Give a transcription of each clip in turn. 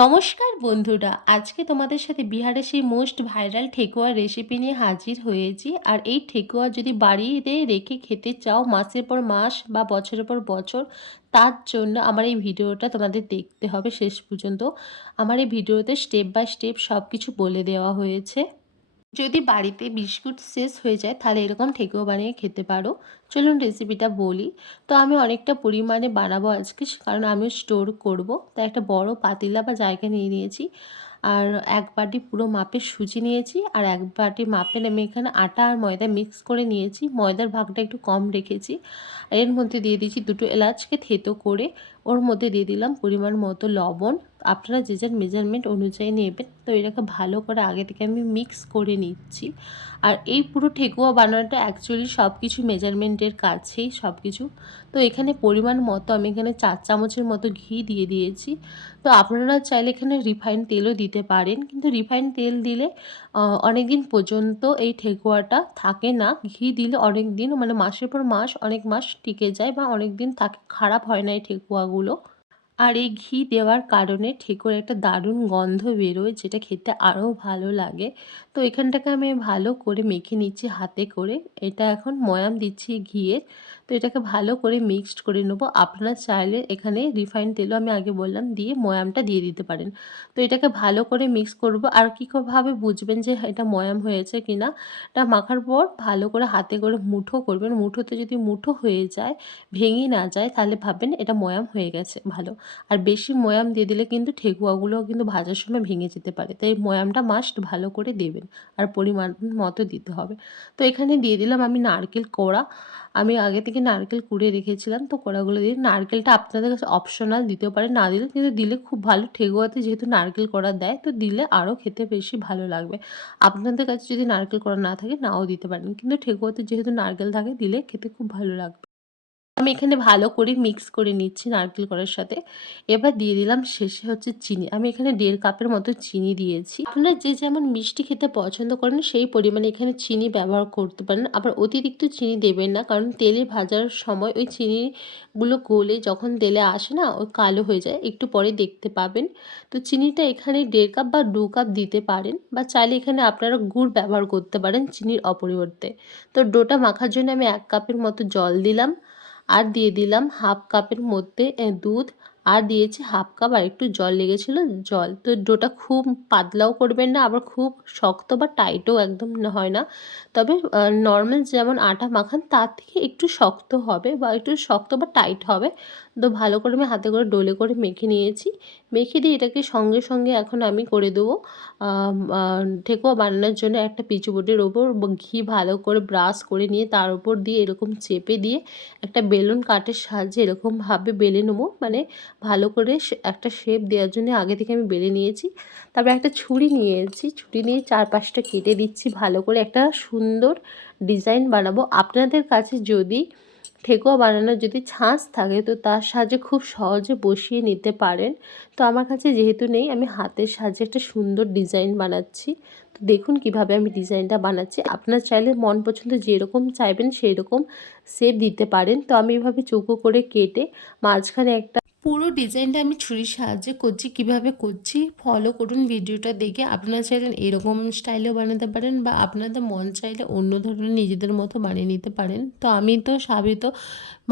নমস্কার বন্ধুরা, আজকে তোমাদের সাথে বিহারের সেই মোস্ট ভাইরাল ঠেকুয়া রেসিপি নিয়ে হাজির হয়েছি। আর এই ঠেকুয়া যদি বাড়িতে রেখে খেতে চাও মাসের পর মাস বা বছরের পর বছর, তার জন্য আমার এই ভিডিওটা তোমাদের দেখতে হবে শেষ পর্যন্ত। আমার এই ভিডিওতে স্টেপ বাই স্টেপ সব কিছু বলে দেওয়া হয়েছে। যদি বাড়িতে বিস্কুট শেষ হয়ে যায় তাহলে এরকম ঠেকুয়া বানিয়ে খেতে পারো। চলুন রেসিপিটা বলি। তো আমি অনেকটা পরিমাণে বানাবো আজকে, কারণ আমিও স্টোর করব। তাই একটা বড় পাতিলা বা জায়গা নিয়ে নিয়েছি। আর এক বাটি পুরো মাপের সুজি নিয়েছি, আর এক বাটি মাপের আমি এখানে আটা আর ময়দা মিক্স করে নিয়েছি। ময়দার ভাগটা একটু কম রেখেছি। এর মধ্যে দিয়ে দিয়েছি দুটো এলাচকে থেতো করে। ওর মধ্যে দিয়ে দিলাম পরিমাণ মতো লবণ। আপনারা যে যার মেজারমেন্ট অনুযায়ী নেবেন। তো এটাকে ভালো করে আগে থেকে আমি মিক্স করে নিচ্ছি। আর এই পুরো ঠেকুয়া বানানোটা অ্যাকচুয়ালি সব কিছু মেজারমেন্টের কাছেই সব কিছু। তো এখানে পরিমাণ মতো আমি এখানে 4 চামচের মতো ঘি দিয়ে দিয়েছি। তো আপনারা চাইলে এখানে রিফাইন তেলও দিতে পারেন, কিন্তু রিফাইন তেল দিলে অনেক দিন পর্যন্ত এই ঠেকুয়াটা থাকে না। ঘি দিলে অনেক দিন, মানে মাসের পর মাস, অনেক মাস টিকে যায় বা অনেক দিন থাকে, খারাপ হয় না এই ঠেকুয়াগুলো। আর এই ঘি দেওয়ার কারণে ঠেকুয়ার একটা দারুণ গন্ধ বেরোয়, যেটা খেতে আরও ভালো লাগে। তো এখানটাকে আমি ভালো করে মেখে নিচ্ছি হাতে করে। এটা এখন ময়াম দিচ্ছি ঘিয়ের। তো এটাকে ভালো করে মিক্সড করে নেবো। আপনারা চাইলে এখানে রিফাইন তেলও আমি আগে বললাম দিয়ে ময়ামটা দিয়ে দিতে পারেন। তো এটাকে ভালো করে মিক্স করব। আর কীভাবে বুঝবেন যে এটা ময়াম হয়েছে কিনা, এটা মাখার পর ভালো করে হাতে করে মুঠো করবেন। মুঠোতে যদি মুঠো হয়ে যায়, ভেঙে না যায়, তাহলে ভাববেন এটা ময়াম হয়ে গেছে ভালো। আর বেশি ময়াম দিয়ে দিলে কিন্তু ঠেকুয়াগুলো কিন্তু ভাজার সময় ভেঙে যেতে পারে। তাই ময়ামটা মাস্ট ভালো করে দেবেন, আর পরিমাণ মতো দিতে হবে। তো এখানে দিয়ে দিলাম আমি নারকেল কোড়া। আমি আগে থেকে নারকেল কুড়িয়ে রেখেছিলাম। তো কোড়াগুলো দিয়ে, নারকেলটা আপনাদের কাছে অপশনাল, দিতেও পারেন না দিলে, কিন্তু দিলে খুব ভালো। ঠেকুয়াতে যেহেতু নারকেল কোড়া দেয়, তো দিলে আরও খেতে বেশি ভালো লাগবে। আপনাদের কাছে যদি নারকেল কোড়া না থাকে নাও দিতে পারেন, কিন্তু ঠেকুয়াতে যেহেতু নারকেল থাকে দিলে খেতে খুব ভালো লাগবে। আমি এখানে ভালো করে মিক্স করে নিচ্ছি নারকেল করার সাথে। এবার দিয়ে দিলাম শেষে হচ্ছে চিনি। আমি এখানে 1.5 কাপের মতো চিনি দিয়েছি। আপনারা যে যেমন মিষ্টি খেতে পছন্দ করেন সেই পরিমাণে এখানে চিনি ব্যবহার করতে পারেন। আবার অতিরিক্ত চিনি দেবেন না, কারণ তেলে ভাজার সময় ওই চিনিগুলো গলে যখন তেলে আসে না, ওই কালো হয়ে যায়, একটু পরে দেখতে পাবেন। তো চিনিটা এখানে 1.5 কাপ বা 2 কাপ দিতে পারেন, বা চাইলে এখানে আপনারা গুড় ব্যবহার করতে পারেন চিনির অপরিবর্তে। তো ডোটা মাখার জন্য আমি 1 কাপের মতো জল দিলাম। আর দিয়ে দিলাম হাফ কাপের মধ্যে দুধ। আর দিয়েছি হাফ কাপ আর একটু জল লেগেছিলো জল। তো ডোটা খুব পাতলাও করবেন না, আবার খুব শক্ত বা টাইটও একদম হয় না। তবে নর্মাল যেমন আটা মাখান তার থেকে একটু শক্ত হবে, বা একটু শক্ত বা টাইট হবে। তো ভালো করে আমি হাতে করে ডোলে করে মেখে নিয়েছি। মেখে দিয়ে এটাকে সঙ্গে সঙ্গে এখন আমি করে দেবো ঠেকুয়া বানানোর জন্য একটা পিচু বোর্ডের ওপর ঘি ভালো করে ব্রাশ করে নিয়ে তার উপর দিয়ে এরকম চেপে দিয়ে একটা বেলুন কাঠের সাহায্যে এরকমভাবে বেলে নেবো। মানে ভালো করে একটা শেপ দেওয়ার জন্য আগে থেকে আমি বেলে নিয়েছি। তারপরে একটা ছুরি নিয়েছি, ছুরি নিয়ে চারপাশটা কেটে দিচ্ছি ভালো করে। একটা সুন্দর ডিজাইন বানাবো। আপনাদের কাছে যদি ঠেকুয়া বানানোর যদি ছাঁচ থাকে, তো তার সাহায্যে খুব সহজে বসিয়ে নিতে পারেন। তো আমার কাছে যেহেতু নেই, আমি হাতের সাহায্যে একটা সুন্দর ডিজাইন বানাচ্ছি। তো দেখুন কিভাবে আমি ডিজাইনটা বানাচ্ছি। আপনার চাইলে মন পছন্দ যেরকম চাইবেন সেই রকম শেপ দিতে পারেন। তো আমি এভাবে চৌকো করে কেটে মাঝখানে একটা পুরো ডিজাইনটা আমি ছুরির সাহায্যে করছি। কিভাবে করছি ফলো করুন ভিডিওটা দেখে। আপনারা চাইলে এরকম স্টাইলেও বানাতে পারেন, বা আপনাদের মন চাইলে অন্য ধরনের নিজেদের মতো বানিয়ে নিতে পারেন। তো আমি তো সাবিত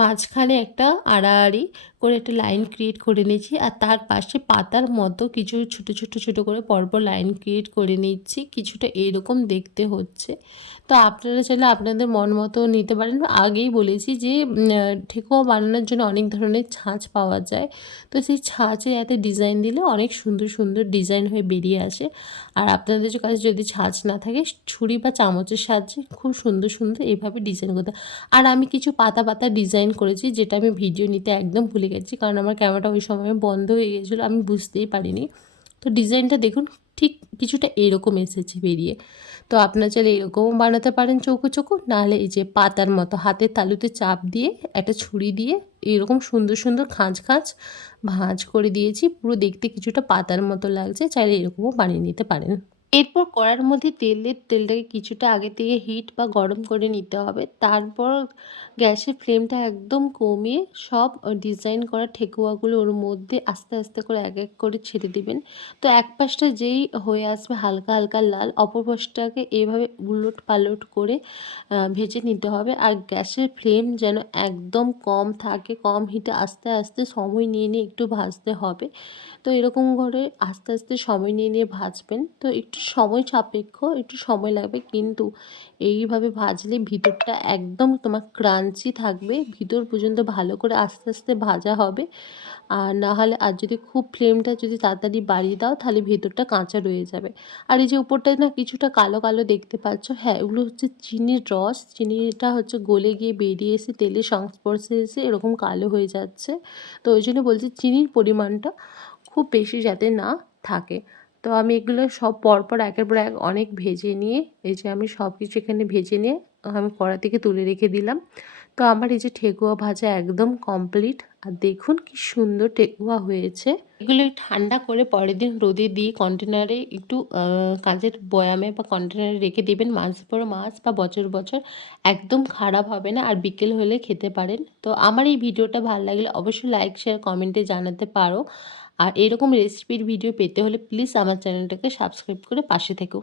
মাঝখানে একটা আড়াআড়ি করে একটা লাইন ক্রিয়েট করে নিয়েছি, আর তার পাশে পাতার মতো কিছু ছোট ছোট ছোট করে পরপর লাইন ক্রিয়েট করে নিচ্ছি। কিছুটা এরকম দেখতে হচ্ছে। তো আপনারা চাইলে আপনাদের মন মতো নিতে পারেন। আগেই বলেছি যে ঠেকুয়া বানানোর জন্য অনেক ধরনের ছাঁচ পাওয়া যায়। তো সেই ছাঁচে এতে ডিজাইন দিলে অনেক সুন্দর সুন্দর ডিজাইন হয়ে বেরিয়ে আসে। আর আপনাদের কাছে যদি ছাঁচ না থাকে, ছুরি বা চামচের সাহায্যে খুব সুন্দর সুন্দর এইভাবে ডিজাইন করতে। আর আমি কিছু পাতা পাতা ডিজাইন করেছি, যেটা আমি ভিডিও নিতে একদম ভুলে গেছি, কারণ আমার ক্যামেরাটা ওই সময় বন্ধ হয়ে গেছিলো, আমি বুঝতেই পারিনি। তো ডিজাইনটা দেখুন ঠিক কিছুটা এরকম এসেছে বেরিয়ে। তো আপনারা চাইলে এরকমও বানাতে পারেন চৌকো চৌকো, নাহলে এই যে পাতার মতো হাতের তালুতে চাপ দিয়ে একটা ছুরি দিয়ে এরকম সুন্দর সুন্দর খাঁজ খাঁজ ভাঁজ করে দিয়েছি। পুরো দেখতে কিছুটা পাতার মতো লাগছে, চাইলে এরকমও বানিয়ে নিতে পারেন। এরপর কড়ার মধ্যে তেলটাকে কিছুটা আগে থেকে হিট বা গরম করে নিতে হবে। তারপর গ্যাসের ফ্লেমটা একদম কমিয়ে সব ডিজাইন করা ঠেকুয়াগুলো ওর মধ্যে আস্তে, আস্তে করে এক, এক করে ছেড়ে দিবেন। তো এক পাশটা যেই হয়ে আসবে হালকা, হালকা লাল, অপর পাশটাকে এভাবে উলট-পালট করে ভেজে নিতে হবে। আর গ্যাসের ফ্লেম যেন একদম কম থাকে, কম হিটে আস্তে, আস্তে সময় নিয়ে, নিয়ে একটু ভাজতে হবে। তো এরকম করে আস্তে, আস্তে সময় নিয়ে, নিয়ে ভাজবেন। তো একটু সময় সাপেক্ষ, একটু সময় লাগবে, কিন্তু এইভাবে ভাজলে ভিতরটা একদম তোমার ক্রাঞ্চি থাকবে। ভিতর পর্যন্ত ভালো করে আস্তে, আস্তে ভাজা হবে। আর না হলে আর যদি খুব ফ্লেমটা যদি তাড়াতাড়ি বাড়িয়ে দাও তাহলে ভেতরটা কাঁচা রয়ে যাবে। আর এই যে উপরটায় না কিছুটা কালো, কালো দেখতে পাচ্ছ, হ্যাঁ, এগুলো হচ্ছে চিনির রস। চিনিটা হচ্ছে গলে গিয়ে বেরিয়ে এসে তেলের সংস্পর্শে এসে এরকম কালো হয়ে যাচ্ছে। তো ওই জন্য বলছি চিনির পরিমাণটা খুব বেশি যাতে না থাকে। তো আমি এগুলো সব পরপর একের পর এক অনেক ভেজে নিয়ে, এই যে আমি সব কিছু এখানে ভেজে নিয়ে আমি কড়া থেকে তুলে রেখে দিলাম। তো আমার এই যে ঠেকুয়া ভাজা একদম কমপ্লিট। আর দেখুন কি সুন্দর ঠেকুয়া হয়েছে। এগুলো ঠান্ডা করে পরের দিন রোদে দিয়ে কন্টেনারে একটু কাঁচের বয়ামে বা কন্টেনারে রেখে দেবেন। মাসের পর মাস বা বছর, বছর একদম খারাপ হবে না। আর বিকেল হলে খেতে পারেন। তো আমার এই ভিডিওটা ভালো লাগলে অবশ্যই লাইক, শেয়ার, কমেন্টে জানাতে পারো। আর এরকম রেসিপির ভিডিও পেতে হলে প্লিজ আমার চ্যানেলটাকে সাবস্ক্রাইব করে পাশে থেকো।